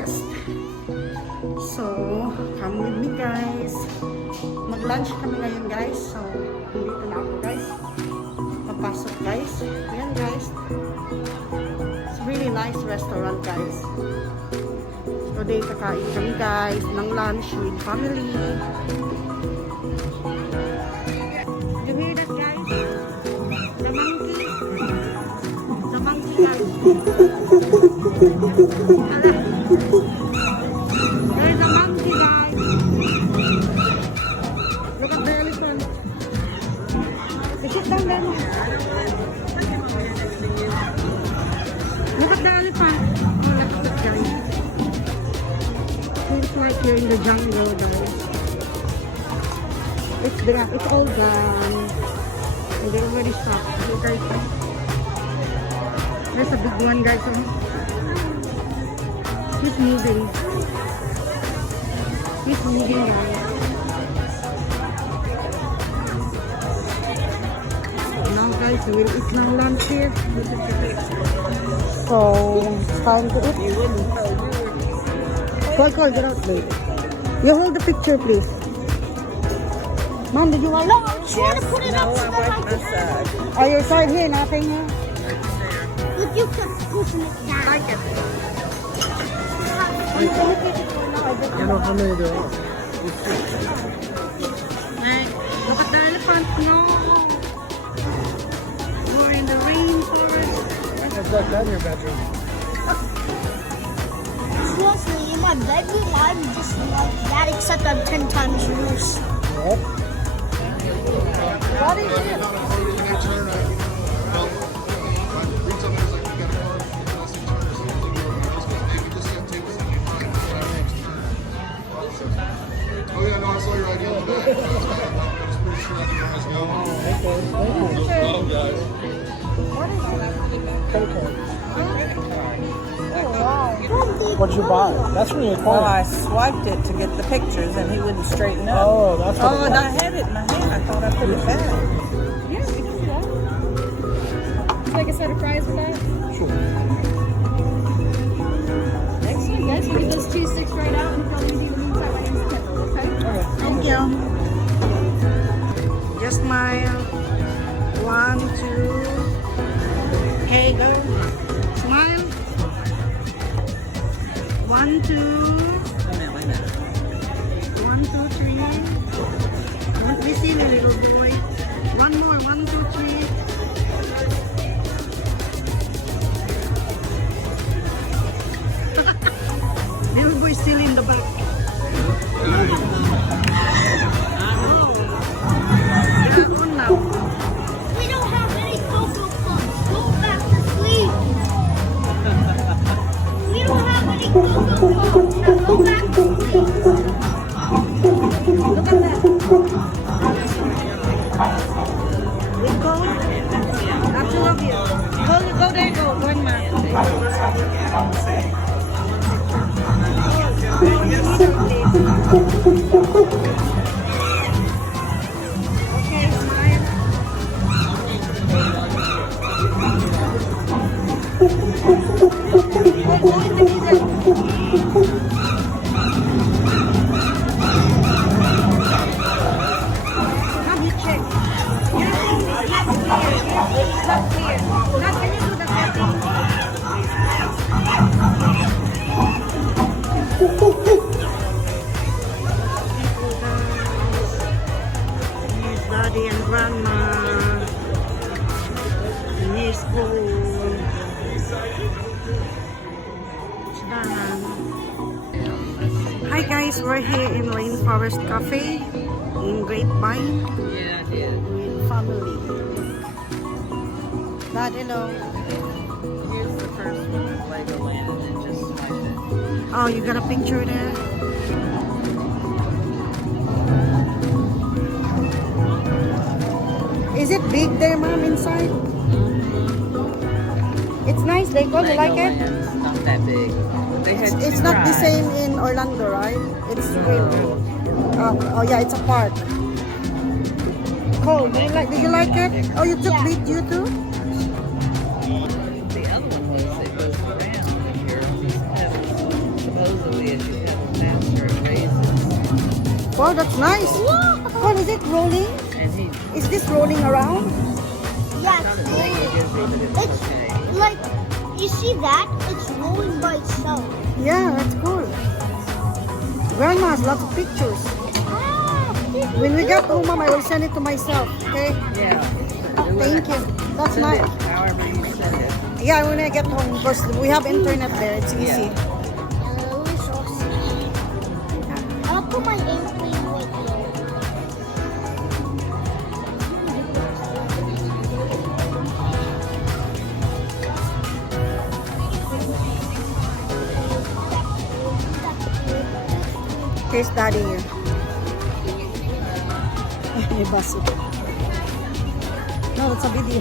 Rainforest. So, come with me guys. Mag-lunch kami ngayon guys. So, dito na ako guys. Papasok guys. Ayan guys. It's really nice restaurant guys. Today, kakain kami guys ng lunch with family. You hear that guys? The monkey. The monkey guys. Ala. There's a monkey guys. Look at the elephant. Sit down there. Look at the elephant. Oh, look at that guys. It's like you're in the jungle guys. It's all gone. They already stopped. Look guys. There's a big one guys. He's moving. He's moving guys. Now guys, we'll eat now lunch here. So, it's time to eat. Call, get out please. You hold the picture please. Mom, did you want it? No, I just want to put it up so that I can have it. Oh, your side here, nothing here? Look, you can push it down. Like it. You know how many there are? Hey, look at the elephant. No. We're in the rainforest. I've got that in your bedroom. Seriously, in my bedroom, I'm just like that, except I'm 10 times worse. What? What is it? Oh yeah, no, I saw your ID on the back. I was pretty sure I could as well. Well guys. What'd you buy? That's from your Well, corner. I swiped it to get the pictures, and he wouldn't straighten up. Oh, that's what Oh, and I had it in my hand. I thought I put it back. Yeah, we can do that. Would you like a set of fries with that? Sure. Excellent, guys. We'll get those cheese sticks right out and probably be in the meantime I can skip, okay? Thank you. Just smile. 1, 2. Okay, go. Smile. 1, 2. 1, 2, 3. Don't be silly, little boy. One more. 1, 2, 3. Little boy still in the back. You're on now. We don't have any Cocoa Puffs. Go back to sleep. We don't have any Cocoa Puffs. Now go back to sleep. Look at that. We go. Not to love you. Go there, go. One more. Okay, smile. Oh, go in the middle. Come, you check. Your thing is not clear. Your thing is not clear. Now, can you do the setting? Here's Daddy and Grandma. And here's school. It's done. Hi guys, we're here in Rainforest Cafe in Grapevine with family. Dad, hello. Here's the first one of Legoland, and then just swipe it. Oh, you got a picture there? Is it big there, Mom, inside? It's nice, they go. You like it? Legoland's not that big. They had It's two not the rides. same in Orlando, right? It's real. Oh yeah, it's a park. Cool. Do you like it? Oh, you took you too? The other one was it goes around and you're on these pedals. Supposedly is you have a master at raisins. Wow, that's nice. What is it rolling? And he Is this rolling around? Yeah, not it's as big as rolling. busy, but it's It's okay. like, you see that? It's rolling by itself. Yeah, that's cool. Grandma has lots of pictures. Ah, When we get home, Mom, I will send it to myself. Okay? Yeah. Thank you. That's Send nice. it however you send it. Yeah, when I get home, because we have internet there. It's easy. I'll put my airplane right there. Here's Daddy here. May baso. No, that's a video.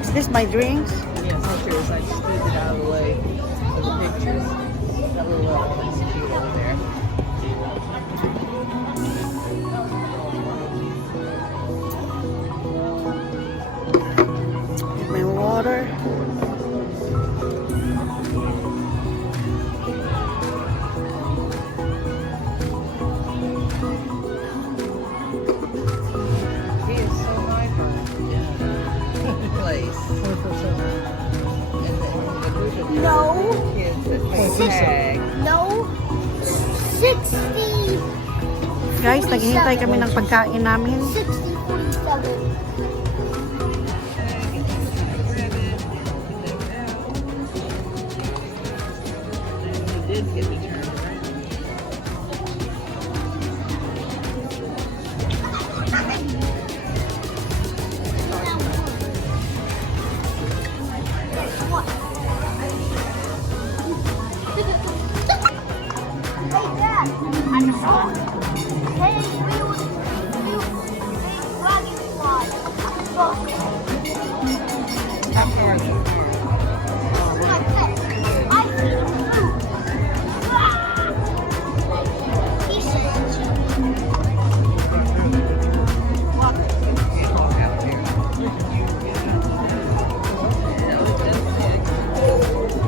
Is this my drinks? Yeah, pictures. I just moved it out of the way for the pictures. That little elephant's cute over there. Get my water. He is so hyper in the place. And the group of No. kids that play tag. No. 60. Guys, naghihintay kami ng pagkain namin. 60, 47. He did get me turned around. Hey, Dad. I'm sorry. Hey, dragonfly. Look. How far is it? My pet. I feed him food. He says, Can't walk out there. Yeah, look, that's big.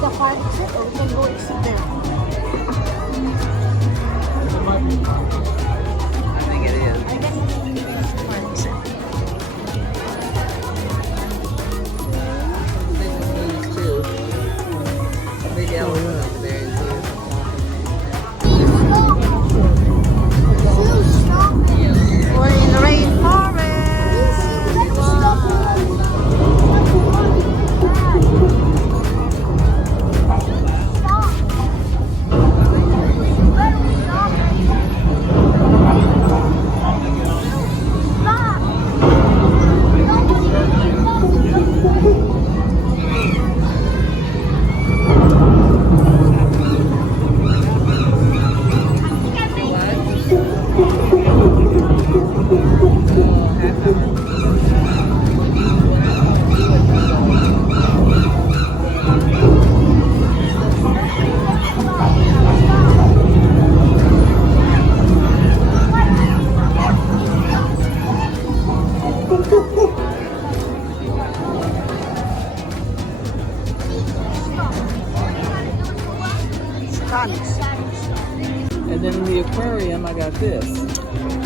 The park sit or we can go and sit there. I think it is. Big moose too. A big elephant over there is here. We're in the rainforest. And then in the aquarium, I got this.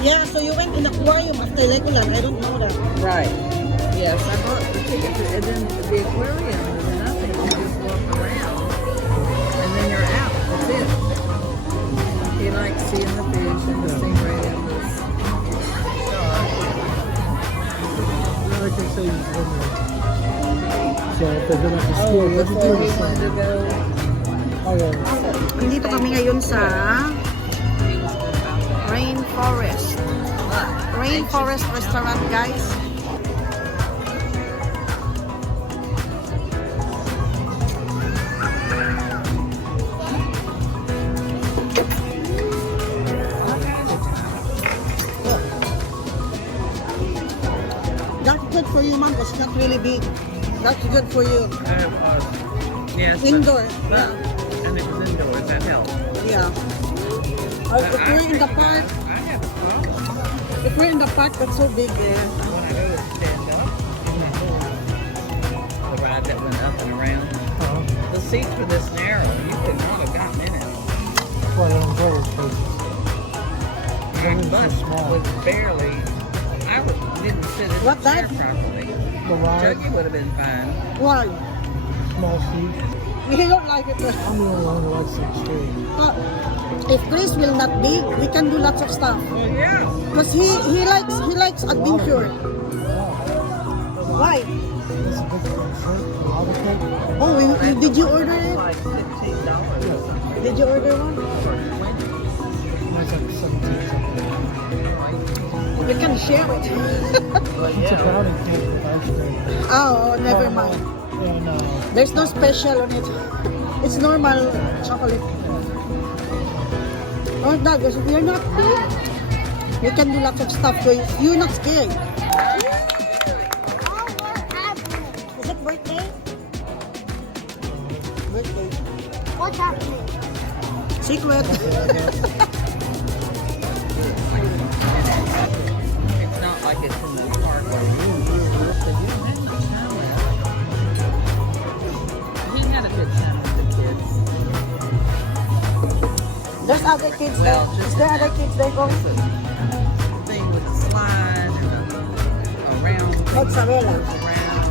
Yeah, so you went in aquarium after Legoland. I don't know that. Right. Yes, I bought the ticket. And then the aquarium is nothing. You just walk around. And then you're out. That's it. You like seeing the fish and the stingray and the shark. I can say you so if they're gonna have to school, Oh, you have to before do we this. wanted to go. Oh, yeah. Nandito kami ngayon sa Rainforest. Rainforest restaurant, guys. for you, ma'am, because it's not really big. That's good for you. Yes. Indoor. But, and it was indoors. That helped. Yeah. But If we're in the park, I have a problem if we're in the park, that's so big there. when I go to stand up. The ride that went up and around. The seats were this narrow. You could not have gotten in it. That's why I don't go with places. My Everything's butt so small. was barely. Didn't sit in What the chair that? properly. The ride, Juggy would have been fine. Why? small seat. You don't like it. I'm the only one who likes it straight. But if Chris will not be, we can do lots of stuff. Well, yeah. Because he likes adventure. Why? That's a big concern. A lot of cake. Oh, did you order it? Like $15. Did you order one? Mine's like 17 something. We can share it. It's a brownie cake with ice cream. Oh, never mind. And There's no special on it. It's normal chocolate. Oh, Dad, because if you're not big, you can do lots of stuff. So you're not scared. Oh, what happened? Is it birthday? Birthday. What's happening? Secret. It's not like it's in the park where you don't have much time left. He had a good time with the kids. There's other kids Well, there. just Is there other kids there going? It's a thing with the slide and a round thing Mozzarella. that goes around.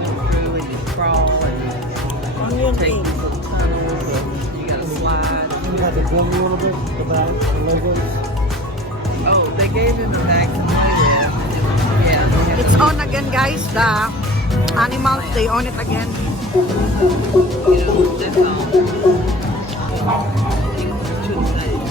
You go through and you crawl and Onion take rings. these little tunnels and you gotta slide. you got the gum a little bit, the back, the Legos. Oh, they gave him a bag to play with. Yeah. they had It's to- on again, guys. The animals, they own it again. You know, that's all. Things are too safe.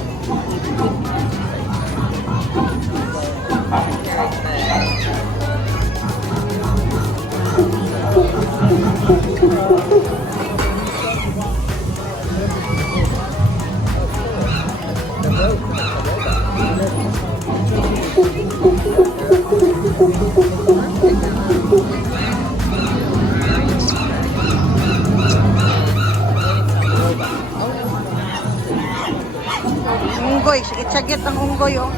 Unggoy. Itsaget ang unggoy, oh.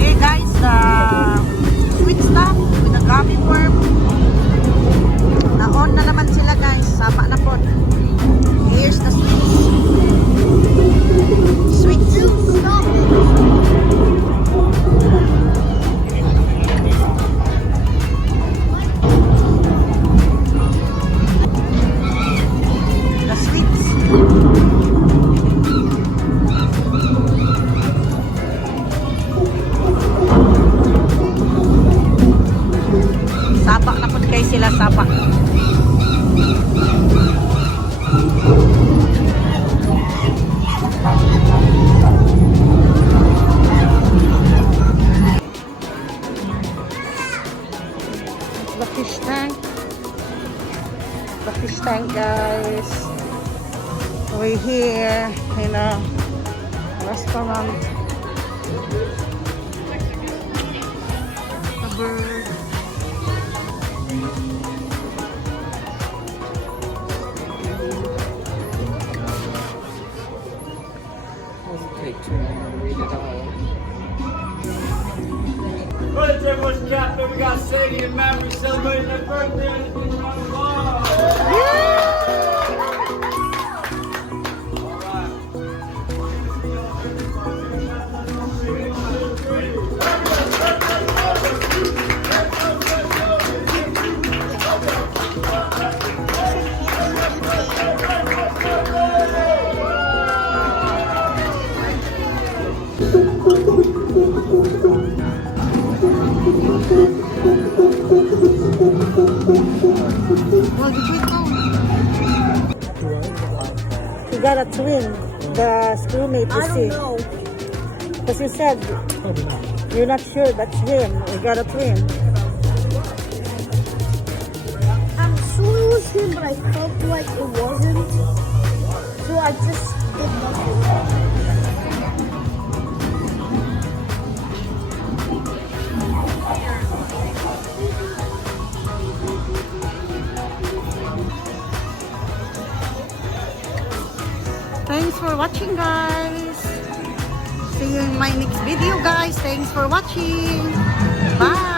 Hey guys, sweet stuff with the gummy worm. Na-on na naman sila guys. Sama na po. Here's the sweets. Sweets. Stop. The sweets. Sapa na po kayo sila, sapa. The fish tank. The fish tank, guys. We're here in a restaurant. A bird. Doesn't take too long to read it all. Well, it's everyone's captain. We got Sadie and Maverick celebrating their birthday. Let's give them a round of applause. All right. gotta twin the schoolmate to I see. don't know. Because you said Probably not. you're not sure that's him. You got a twin. I'm sure it was him, but I felt like it wasn't. So I just did nothing. Thanks for watching, guys. See you in my next video, guys. Thanks for watching. Bye.